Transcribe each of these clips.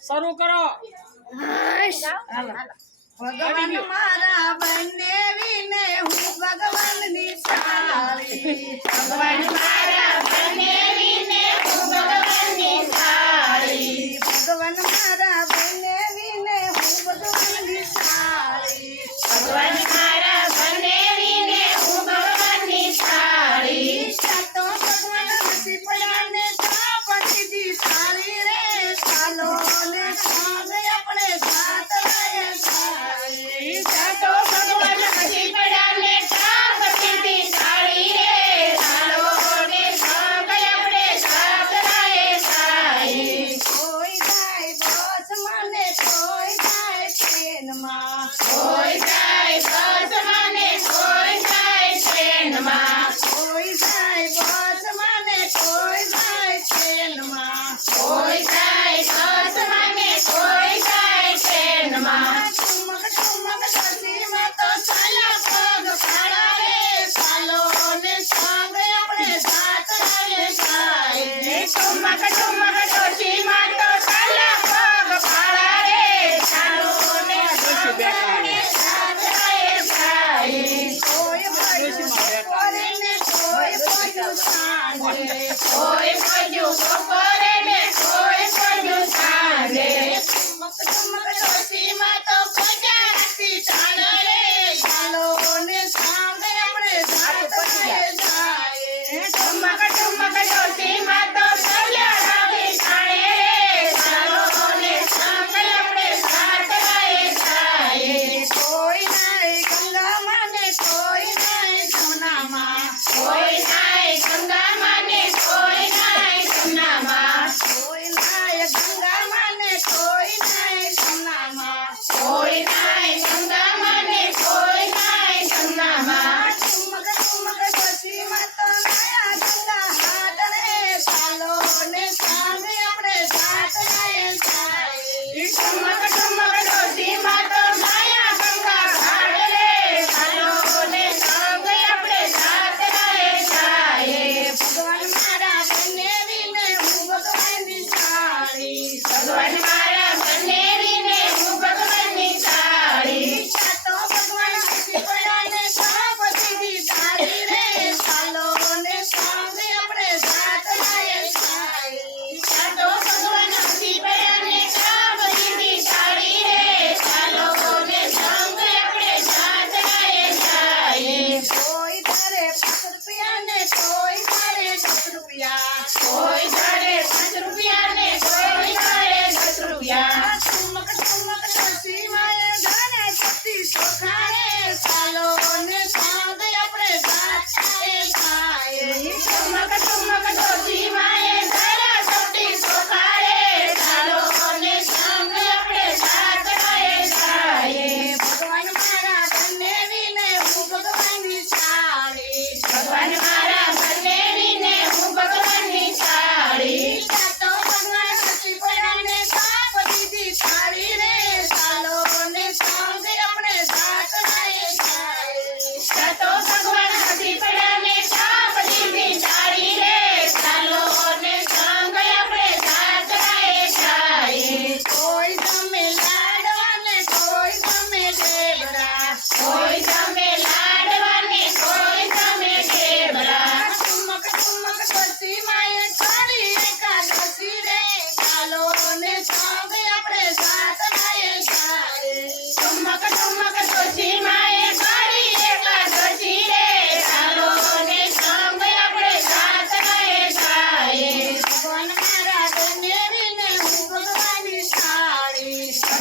શરૂ કરો. ભગવાન મારા my સાંજે કોઈ ભજ્યું બપોરે ને કોઈ ભજ્યું સાંજે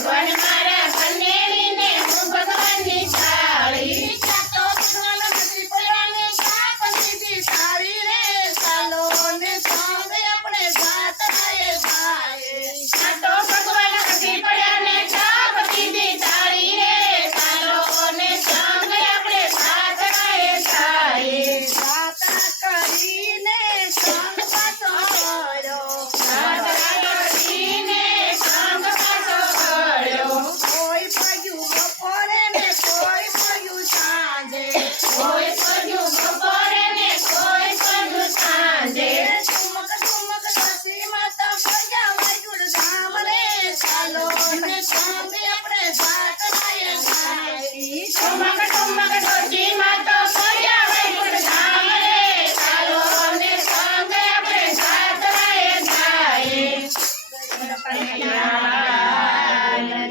Swagman.